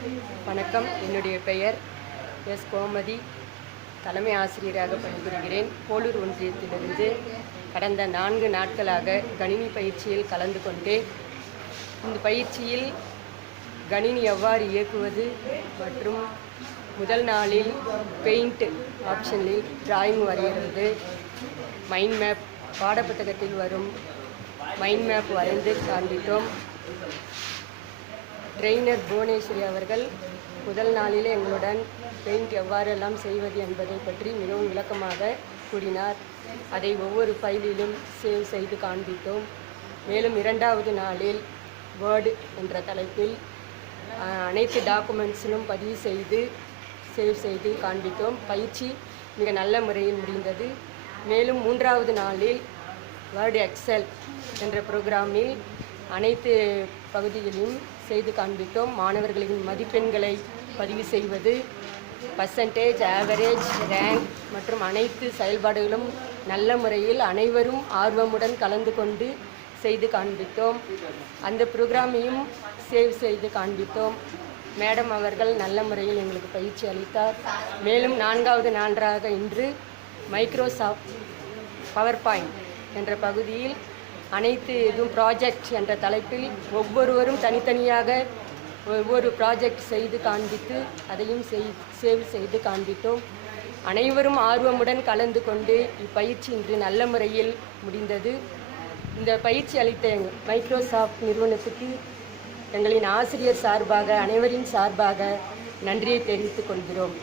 வணக்கம். என்னுடைய பெயர் எஸ் கோமதி. தலைமை ஆசிரியராக பணிபுரிகிறேன். போலூர் ஒன்றியத்திலிருந்து கடந்த 4 நாட்களாக கணினி பயிற்சியில் கலந்து கொண்டேன். இந்த பயிற்சியில் கணினி எவ்வாறு இயக்குவது மற்றும் முதல் நாளில் பெயிண்ட் ஆப்ஷனில் டிராயிங் வரைகிறது, மைண்ட் மேப் பாடப்புத்தகத்தில் வரும் மைண்ட் மேப் வரைந்து காண்பித்தோம். ட்ரெயினர் புவனேஸ்வரி அவர்கள் முதல் நாளிலே எங்களுடன் பெயிண்ட் எவ்வாறெல்லாம் செய்வது என்பதை பற்றி மிகவும் விளக்கமாக கூறினார். அதை ஒவ்வொரு ஃபைலிலும் சேவ் செய்து காண்பித்தோம். மேலும் 2வது நாளில் வேர்டு என்ற தலைப்பில் அனைத்து டாக்குமெண்ட்ஸிலும் பதிவு செய்து சேவ் செய்து காண்பித்தோம். பயிற்சி மிக நல்ல முறையில் முடிந்தது. மேலும் 3வது நாளில் வேர்டு எக்ஸல் என்ற ப்ரோக்ராமில் அனைத்து பகுதிகளையும் செய்து காண்பித்தோம். மாணவர்களின் மதிப்பெண்களை பதிவு செய்வது, பர்சன்டேஜ், ஆவரேஜ், ரேங்க் மற்றும் அனைத்து செயல்பாடுகளும் நல்ல முறையில் அனைவரும் ஆர்வமுடன் கலந்து கொண்டு செய்து காண்பித்தோம். அந்த ப்ரோக்ராமையும் சேவ் செய்து காண்பித்தோம். மேடம் அவர்கள் நல்ல முறையில் எங்களுக்கு பயிற்சி அளித்தார். மேலும் 4வது நாளாக இன்று மைக்ரோசாஃப்ட் பவர் பாயிண்ட் என்ற பகுதியில் அனைத்து இதுவும் ப்ராஜெக்ட் என்ற தலைப்பில் ஒவ்வொருவரும் தனித்தனியாக ஒவ்வொரு ப்ராஜெக்ட் செய்து காண்பித்து அதையும் சேவ் செய்து காண்பித்தோம். அனைவரும் ஆர்வமுடன் கலந்து கொண்டு இப்பயிற்சி இன்று நல்ல முறையில் முடிந்தது. இந்த பயிற்சி அளித்த மைக்ரோசாஃப்ட் நிறுவனத்துக்கு எங்களின் ஆசிரியர் சார்பாக அனைவரின் சார்பாக நன்றியை தெரிவித்துக் கொள்கிறோம்.